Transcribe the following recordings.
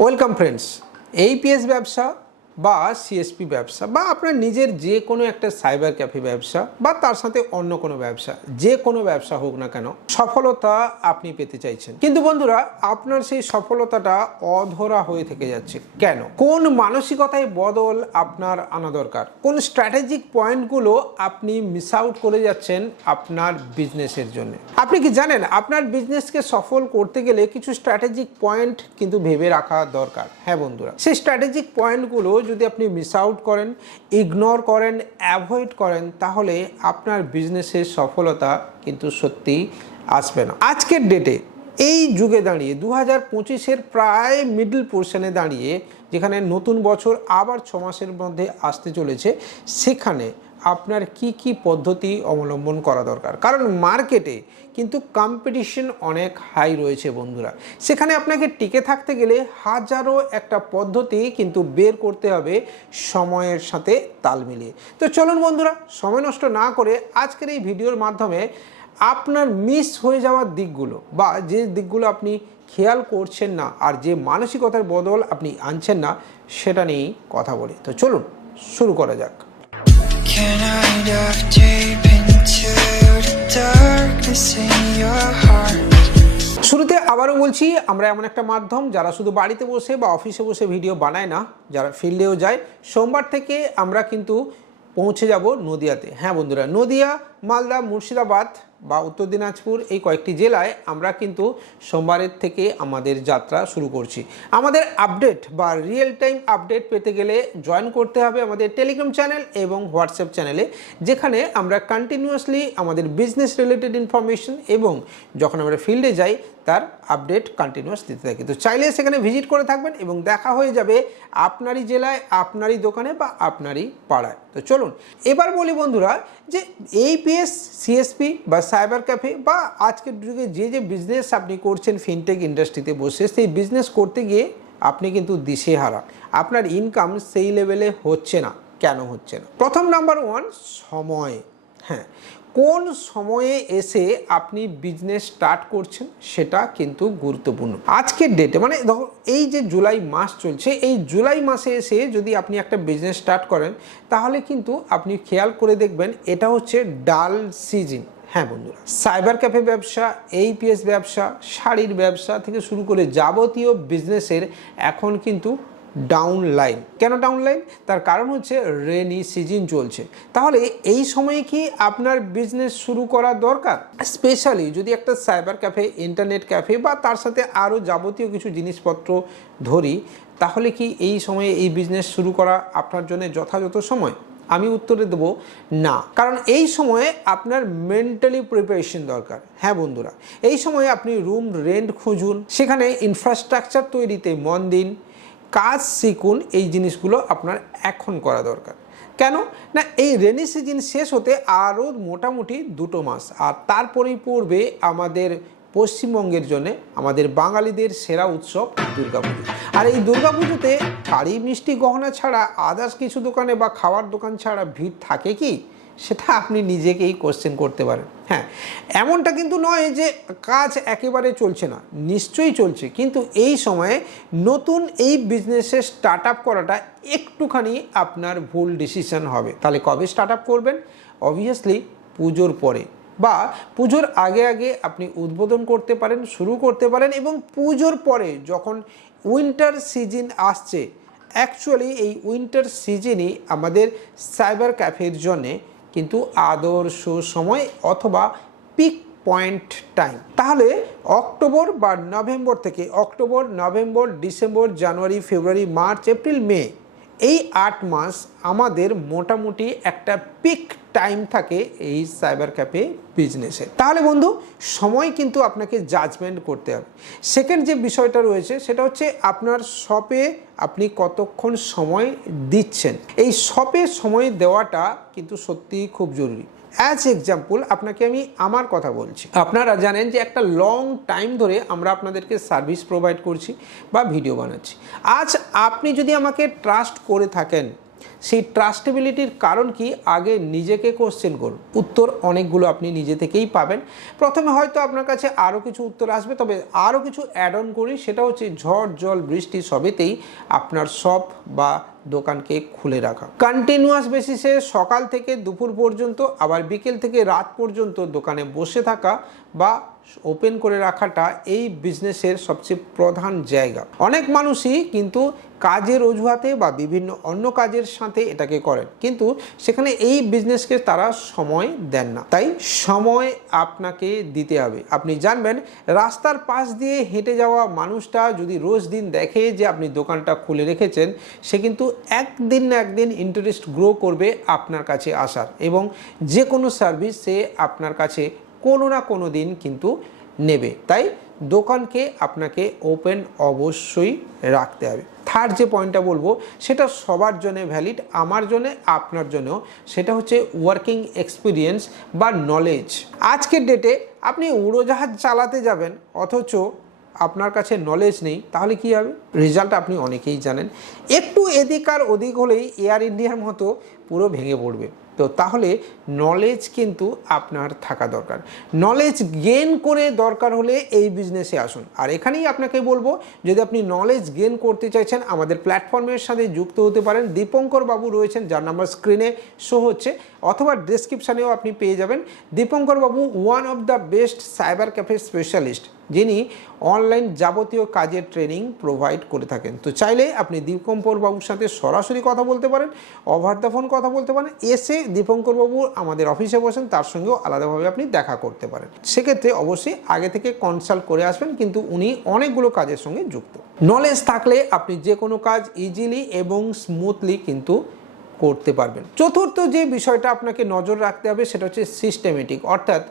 Welcome friends AEPS ব্যবসা বা CSP ব্যবসা বা আপনার নিজের যে কোনো একটা সাইবার ক্যাফে ব্যবসা বা তার সাথে অন্য কোনো ব্যবসা, যে কোনো ব্যবসা হোক না কেন, সফলতা আপনি পেতে চাইছেন। কিন্তু বন্ধুরা, আপনার সেই সফলতাটা অধরা হয়ে থেকে যাচ্ছে। কেন? কোন মানসিকতায় বদল আপনার আনা দরকার? কোন স্ট্র্যাটেজিক পয়েন্টগুলো আপনি মিস আউট করে যাচ্ছেন আপনার বিজনেসের জন্য? আপনি কি জানেন, আপনার বিজনেসকে সফল করতে গেলে কিছু স্ট্র্যাটেজিক পয়েন্ট কিন্তু ভেবে রাখা দরকার। হ্যাঁ বন্ধুরা, সেই স্ট্র্যাটেজিক পয়েন্টগুলো যদি আপনি মিস আউট করেন ইগনোর করেন অ্যাভয়েড করেন, তাহলে আপনার বিজনেসের সফলতা কিন্তু সত্যি আসবে না। আজকের ডেটে এই যুগে দাঁড়িয়ে দু হাজার পঁচিশের প্রায় মিডল পোর্শনে দাঁড়িয়ে, যেখানে নতুন বছর আবার ছ মাসের মধ্যে আসতে চলেছে, সেখানে আপনার কি কি পদ্ধতি অবলম্বন করা দরকার? কারণ মার্কেটে কিন্তু কম্পিটিশন অনেক হাই রয়েছে বন্ধুরা। সেখানে আপনাকে টিকে থাকতে গেলে হাজারো একটা পদ্ধতি কিন্তু বের করতে হবে সময়ের সাথে তাল মিলিয়ে। তো চলুন বন্ধুরা, সময় নষ্ট না করে আজকের এই ভিডিওর মাধ্যমে আপনার মিস হয়ে যাওয়ার দিকগুলো বা যে দিকগুলো আপনি খেয়াল করছেন না আর যে মানসিকতার বদল আপনি আনছেন না, সেটা নিয়েই কথা বলি। তো চলুন, শুরু করা যাক। শুরুতে আবারও বলছি, আমরা এমন একটা মাধ্যম যারা শুধু বাড়িতে বসে বা অফিসে বসে ভিডিও বানায় না, যারা ফিল্ডেও যায়, সোমবার থেকে আমরা কিন্তু পৌঁছে যাব নদিয়াতে। হ্যাঁ বন্ধুরা, নদিয়া, মালদা, মুর্শিদাবাদ বা উত্তর দিনাজপুর, এই কয়েকটি জেলায় আমরা কিন্তু সোমবারের থেকে আমাদের যাত্রা শুরু করছি। আমাদের আপডেট বা রিয়েল টাইম আপডেট পেতে গেলে জয়েন করতে হবে আমাদের টেলিগ্রাম চ্যানেল এবং হোয়াটসঅ্যাপ চ্যানেলে যেখানে আমরা কন্টিনিউয়াসলি আমাদের বিজনেস রিলেটেড ইনফরমেশন এবং যখন আমরা ফিল্ডে যাই, তার আপডেট কন্টিনিউয়াস দিতে থাকি। তো চাইলে সেখানে ভিজিট করে থাকবেন এবং দেখা হয়ে যাবে আপনারই জেলায়, আপনারই দোকানে বা আপনারই পাড়ায়। তো চলুন, এবার বলি বন্ধুরা যে এইপিএস সিএসপি বা সাইবার ক্যাফে বা আজকের যুগে যে যে বিজনেস আপনি করছেন ফিনটেক ইন্ডাস্ট্রিতে বসে, সেই বিজনেস করতে গিয়ে আপনি কিন্তু দিশেহারা। আপনার ইনকাম সেই লেভেলে হচ্ছে না, কেন হচ্ছে না? প্রথম নাম্বার ওয়ান সময়। হ্যাঁ কোন সময়ে এসে আপনি বিজনেস স্টার্ট করছেন সেটা কিন্তু গুরুত্বপূর্ণ। আজকের ডেটে মানে ধরো এই যে জুলাই মাস চলছে, এই জুলাই মাসে এসে যদি আপনি একটা বিজনেস স্টার্ট করেন, তাহলে কিন্তু আপনি খেয়াল করে দেখবেন এটা হচ্ছে ডাল সিজন হ্যাঁ বন্ধুরা সাইবার ক্যাফে ব্যবসা এইপিএস ব্যবসা, শাড়ির ব্যবসা থেকে শুরু করে যাবতীয় বিজনেসের এখন কিন্তু ডাউন লাইন কেন ডাউন লাইন তার কারণ হচ্ছে রেনি সিজন চলছে। তাহলে এই সময়ে কি আপনার বিজনেস শুরু করা দরকার? স্পেশালি যদি একটা সাইবার ক্যাফে ইন্টারনেট ক্যাফে বা তার সাথে আরও যাবতীয় কিছু জিনিসপত্র ধরি, তাহলে কি এই সময়ে এই বিজনেস শুরু করা আপনার জন্য যথাযথ সময়? আমি উত্তরে দেবো, না। কারণ এই সময়ে আপনার মেন্টালি প্রিপারেশন দরকার। হ্যাঁ বন্ধুরা, এই সময়ে আপনি রুম রেন্ট খুঁজুন। সেখানে ইনফ্রাস্ট্রাকচার তৈরিতে মন দিন। কাজ শিখুন, এই জিনিসগুলো আপনার এখন করা দরকার। কেন? না, এই রেনি সিজন শেষ হতে আরও মোটামুটি দুটো মাস। আর তারপরেই পড়বে আমাদের পশ্চিমবঙ্গের জন্য আমাদের বাঙালিদের সেরা উৎসব দুর্গাপুজো। আর এই দুর্গাপুজোতে শাড়ি মিষ্টি গহনা ছাড়া, আদার্স কিছু দোকানে বা খাওয়ার দোকান ছাড়া ভিড় থাকে কি? সেটা আপনি নিজেকেই কোশ্চেন করতে পারেন। হ্যাঁ এমনটা কিন্তু নয় যে কাজ একেবারে চলছে না, নিশ্চয়ই চলছে। কিন্তু এই সময়ে নতুন এই বিজনেসে স্টার্ট আপ করাটা একটুখানি আপনার ভুল ডিসিশন হবে। তাহলে কবে স্টার্ট আপ করবেন? অবভিয়াসলি পুজোর পরে বা পুজোর আগে আগে আপনি উদ্বোধন করতে পারেন, শুরু করতে পারেন এবং পুজোর পরে যখন উইন্টার সিজন আসছে অ্যাকচুয়ালি এই উইন্টার সিজনই আমাদের সাইবার ক্যাফের জন্যে কিন্তু আদর্শ সময় অথবা পিক পয়েন্ট টাইম তাহলে অক্টোবর বা নভেম্বর থেকে October, November, December, January, February, March, April, May এই আট মাস আমাদের মোটামুটি একটা পিক টাইম থাকে এই সাইবার ক্যাফে বিজনেসে তাহলে বন্ধু, সময় কিন্তু আপনাকে জাজমেন্ট করতে হবে। সেকেন্ড যে বিষয়টা রয়েছে, সেটা হচ্ছে আপনার শপে আপনি কতক্ষণ সময় দিচ্ছেন। এই শপে সময় দেওয়াটা কিন্তু সত্যিই খুব জরুরি। অ্যাজ এক্সাম্পল আপনাকে আমি আমার কথা বলছি। আপনারা জানেন যে একটা লং টাইম ধরে আমরা আপনাদেরকে সার্ভিস প্রোভাইড করছি বা ভিডিও বানাচ্ছি। আজ আপনি যদি আমাকে ট্রাস্ট করে থাকেন সেই ট্রাস্টেবিলিটির কারণ কি? আগে নিজেকে কোশ্চেন করুন। উত্তর অনেকগুলো আপনি নিজে থেকেই পাবেন। প্রথমে হয়তো আপনার কাছে আরও কিছু উত্তর আসবে, তবে আরও কিছু অ্যাড অন করি, সেটা হচ্ছে ঝড়, জল, বৃষ্টি সবেতেই আপনার শপ বা দোকানকে খুলে রাখা। কন্টিনিউয়াস বেসিসে সকাল থেকে দুপুর পর্যন্ত, আবার বিকেল থেকে রাত পর্যন্ত দোকানে বসে থাকা বা ওপেন করে রাখাটা এই বিজনেসের সবচেয়ে প্রধান জায়গা। অনেক মানুষই কিন্তু কাজের অজুহাতে বা বিভিন্ন অন্য কাজের সাথে এটাকে করেন। কিন্তু সেখানে এই বিজনেসকে তারা সময় দেন না। তাই সময় আপনাকে দিতে হবে। আপনি জানবেন, রাস্তার পাশ দিয়ে হেঁটে যাওয়া মানুষটা যদি রোজ দিন দেখে যে আপনি দোকানটা খুলে রেখেছেন, সে কিন্তু একদিন না একদিন ইন্টারেস্ট গ্রো করবে আপনার কাছে আসার। এবং যে কোনো সার্ভিস সে আপনার কাছে কোনো না কোনো দিন কিন্তু নেবে। তাই দোকানকে আপনাকে ওপেন অবশ্যই রাখতে হবে। থার্ড যে পয়েন্টটা বলব, সেটা সবার জন্য ভ্যালিড আমার জন্য, আপনার জন্য সেটা হচ্ছে ওয়ার্কিং এক্সপিরিয়েন্স বা নলেজ আজকের ডেটে আপনি উড়োজাহাজ চালাতে যাবেন, অথচ আপনার কাছে নলেজ নেই, তাহলে কি হবে? রেজাল্ট আপনি অনেকেই জানেন। একটু এদিক আর ওদিক হলেই এয়ার ইন্ডিয়ার মতো পুরো ভেঙে পড়বে। তো তাহলে নলেজ কিন্তু আপনার থাকা দরকার। নলেজ গেন করে দরকার হলে এই বিজনেসে আসুন। আর এখানেই আপনাকে বলব, যদি আপনি নলেজ গেন করতে চাইছেন, আমাদের প্ল্যাটফর্মের সাথে যুক্ত হতে পারেন। দীপঙ্কর বাবু রয়েছেন, যার নাম্বার স্ক্রিনে শো হচ্ছে, অথবা ডেসক্রিপশানেও আপনি পেয়ে যাবেন। Dipankar babu one of the best cyber cafe specialist যিনি অনলাইন যাবতীয় কাজের ট্রেনিং প্রোভাইড করে থাকেন। তো চাইলে আপনি দীপঙ্কর বাবুর সাথে সরাসরি কথা বলতে পারেন ওভার দ্য ফোন কথা বলতে পারেন, এসে দীপঙ্কর বাবু আমাদের অফিসে বসেন, তার সঙ্গেও আলাদাভাবে আপনি দেখা করতে পারেন। সেক্ষেত্রে অবশ্যই আগে থেকে কনসাল্ট করে আসবেন, কিন্তু উনি অনেকগুলো কাজের সঙ্গে যুক্ত। নলেজ থাকলে আপনি যে কোনো কাজ ইজিলি এবং স্মুথলি কিন্তু করতে পারবেন। চতুর্থ যে বিষয়টা আপনাকে নজর রাখতে হবে, সেটা হচ্ছে সিস্টেমেটিক অর্থাৎ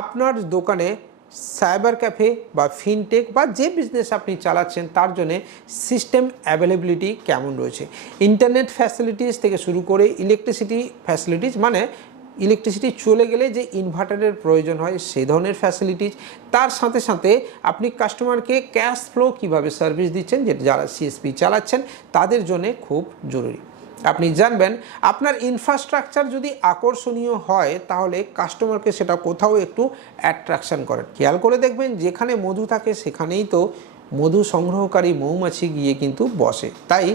আপনার দোকানে সাইবার ক্যাফে বা ফিনটেক বা যে বিজনেস আপনি চালাচ্ছেন, তার জন্য সিস্টেম অ্যাভেলেবিলিটি কেমন রয়েছে? ইন্টারনেট ফ্যাসিলিটিস থেকে শুরু করে ইলেকট্রিসিটি ফ্যাসিলিটিস মানে ইলেকট্রিসিটি চলে গেলে যে ইনভার্টারের প্রয়োজন হয় সেই ধরনের ফ্যাসিলিটিস। তার সাথে সাথে আপনি কাস্টমারকে ক্যাশ ফ্লো কীভাবে সার্ভিস দিচ্ছেন যে যারা সিএসপি চালাচ্ছেন, তাদের জন্য খুব জরুরি। আপনি জানবেন, আপনার ইনফ্রাস্ট্রাকচার যদি আকর্ষণীয় হয়, তাহলে কাস্টমারকে সেটা কোথাও একটু অ্যাট্রাকশন করেন। খেয়াল করে দেখবেন, যেখানে মধু থাকে সেখানেই তো মধু সংগ্রহকারী মৌমাছি গিয়ে কিন্তু বসে। তাই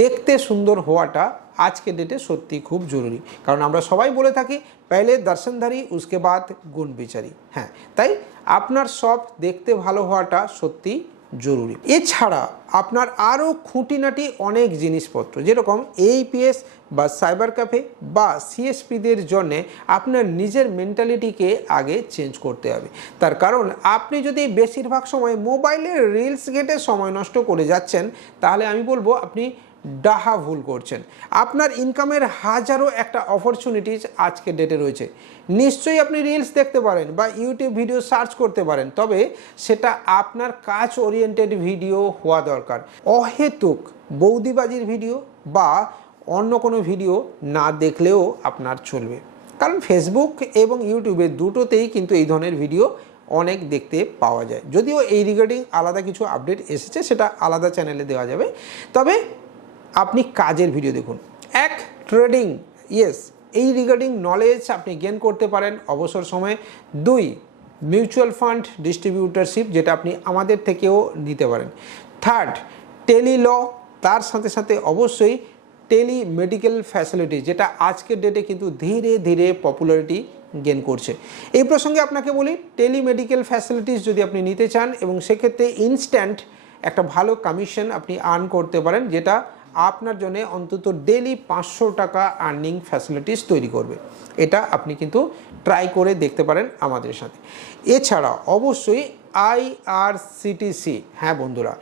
দেখতে সুন্দর হওয়াটা আজকে ডেটে সত্যি খুব জরুরি। কারণ আমরা সবাই বলে থাকি, পেলে দর্শনধারী উসকে বাদ গুণ বিচারি। হ্যাঁ তাই আপনার সব দেখতে ভালো হওয়াটা সত্যি জরুরি। এছাড়া আপনার আরও খুঁটিনাটি অনেক জিনিসপত্র, যেরকম এইপিএস বা সাইবার ক্যাফে বা সিএসপিদের জন্যে আপনার নিজের মেন্টালিটিকে আগে চেঞ্জ করতে হবে। তার কারণ, আপনি যদি বেশিরভাগ সময় মোবাইলের রিলস গেটে সময় নষ্ট করে যাচ্ছেন, তাহলে আমি বলব আপনি ডাহা ভুল করছেন। আপনার ইনকামের হাজারো একটা অপরচুনিটিস আজকে ডেটে রয়েছে। নিশ্চয়ই আপনি রিলস দেখতে পারেন বা ইউটিউব ভিডিও সার্চ করতে পারেন, তবে সেটা আপনার কাজ ওরিয়েন্টেড ভিডিও হওয়া দরকার। অহেতুক বৌদিবাজির ভিডিও বা অন্য কোনো ভিডিও না দেখলেও আপনার চলবে। কারণ ফেসবুক এবং ইউটিউবে দুটোতেই কিন্তু এই ধরনের ভিডিও অনেক দেখতে পাওয়া যায়। যদিও এই রিগার্ডিং আলাদা কিছু আপডেট এসেছে, সেটা আলাদা চ্যানেলে দেওয়া যাবে। তবে আপনি কাজের ভিডিও দেখুন। এক ট্রেডিং ইয়েস এই রিগার্ডিং নলেজ আপনি গেন করতে পারেন অবসর সময়ে। দুই মিউচুয়াল ফান্ড ডিস্ট্রিবিউটারশিপ যেটা আপনি আমাদের থেকেও নিতে পারেন। থার্ড টেলি ল তার সাথে সাথে অবশ্যই টেলি মেডিকেল ফ্যাসিলিটি যেটা আজকের ডেটে কিন্তু ধীরে ধীরে পপুলারিটি গেন করছে। এই প্রসঙ্গে আপনাকে বলি টেলিমেডিকেল ফ্যাসিলিটিস যদি আপনি নিতে চান এবং সেক্ষেত্রে ইনস্ট্যান্ট একটা ভালো কমিশন আপনি আর্ন করতে পারেন, যেটা আপনার জন্য অন্তত ডেলি পাঁচশো টাকা আর্নিং ফ্যাসিলিটিস তৈরি করবে। এটা আপনি কিন্তু ট্রাই করে দেখতে পারেন আমাদের সাথে। এছাড়া অবশ্যই আইআরসিটিসি হ্যাঁ বন্ধুরা,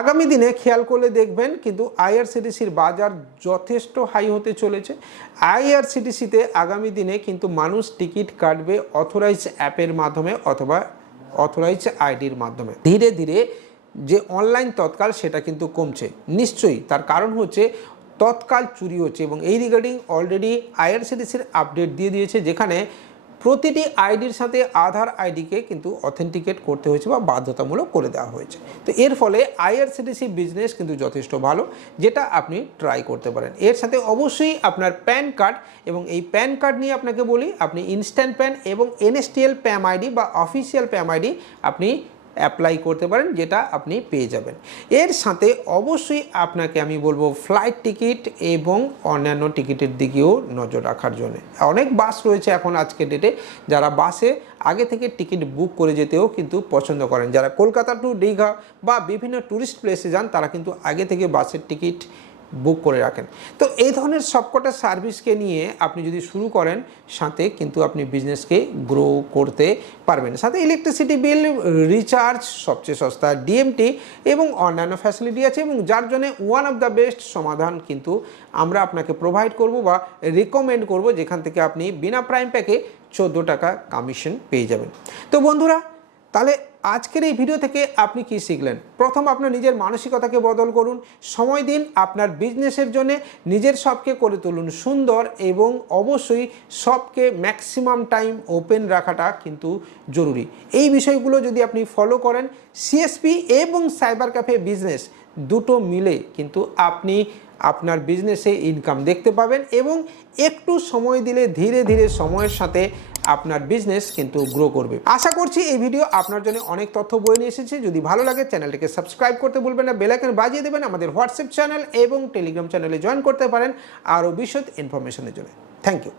আগামী দিনে খেয়াল করলে দেখবেন কিন্তু আইআরসিটিসির বাজার যথেষ্ট হাই হতে চলেছে। আইআরসিটিসিতে আগামী দিনে কিন্তু মানুষ টিকিট কাটবে অথরাইজ অ্যাপের মাধ্যমে অথবা অথরাইজ আইডির মাধ্যমে। ধীরে ধীরে যে অনলাইন তৎকাল সেটা কিন্তু কমছে। নিশ্চয়ই তার কারণ হচ্ছে তৎকাল চুরি হচ্ছে এবং এই রিগার্ডিং অলরেডি আইআরসিটিসির আপডেট দিয়ে দিয়েছে যেখানে প্রতিটি আইডির সাথে আধার আইডিকে কিন্তু অথেন্টিকেট করতে হয়েছে বা বাধ্যতামূলক করে দেওয়া হয়েছে। তো এর ফলে আইআরসিটিসি বিজনেস কিন্তু যথেষ্ট ভালো, যেটা আপনি ট্রাই করতে পারেন। এর সাথে অবশ্যই আপনার প্যান কার্ড এবং এই প্যান কার্ড নিয়ে আপনাকে বলি, আপনি ইনস্ট্যান্ট প্যান এবং এনএসটিএল প্যাম আইডি বা অফিসিয়াল প্যাম আইডি আপনি অ্যাপ্লাই করতে পারেন, যেটা আপনি পেয়ে যাবেন। এর সাথে অবশ্যই আপনাকে আমি বলব ফ্লাইট টিকিট এবং অন্যান্য টিকিটের দিকেও নজর রাখার জন্য। অনেক বাস রয়েছে এখন আজকের ডেটে যারা বাসে আগে থেকে টিকিট বুক করে যেতেও কিন্তু পছন্দ করেন। যারা কলকাতা টু দীঘা বা বিভিন্ন ট্যুরিস্ট প্লেসে যান, তারা কিন্তু আগে থেকে বাসের টিকিট বুক করে রাখেন। তো এই ধরনের সবকটা সার্ভিসকে নিয়ে আপনি যদি শুরু করেন, সাথে কিন্তু আপনি বিজনেসকে গ্রো করতে পারবেন। সাথে ইলেকট্রিসিটি বিল রিচার্জ সবচেয়ে সস্তা ডিএমটি এবং অন্যান্য ফ্যাসিলিটি আছে এবং যার জন্য ওয়ান অফ দ্য বেস্ট সমাধান কিন্তু আমরা আপনাকে প্রোভাইড করব বা রিকমেন্ড করব, যেখান থেকে আপনি বিনা প্রাইম প্যাকে চোদ্দ টাকা কমিশন পেয়ে যাবেন। তো বন্ধুরা তাহলে আজকের এই ভিডিও থেকে আপনি কি শিখলেন? প্রথম আপনার নিজের মানসিকতাকে বদল করুন, সময় দিন আপনার বিজনেসের জন্য নিজের সবকে করে তুলুন। সুন্দর এবং অবশ্যই সবকে ম্যাক্সিমাম টাইম ওপেন রাখাটা কিন্তু জরুরি। এই বিষয়গুলো যদি আপনি ফলো করেন সিএসপি এবং সাইবার ক্যাফে বিজনেস দুটো মিলে কিন্তু আপনি আপনার বিজনেসে ইনকাম দেখতে পাবেন এবং একটু সময় দিলে ধীরে ধীরে সময়ের সাথে আপনার বিজনেস কিন্তু গ্রো করবে। আশা করছি এই ভিডিও আপনার জন্য অনেক তথ্য বয়ে নিয়ে এসেছে। যদি ভালো লাগে, চ্যানেলটিকে সাবস্ক্রাইব করতে ভুলবেন না বেলাইকন বাজিয়ে দেবেন আমাদের হোয়াটসঅ্যাপ চ্যানেল এবং টেলিগ্রাম চ্যানেলে জয়েন করতে পারেন। আরও বিশদ ইনফরমেশনের জন্য। Thank you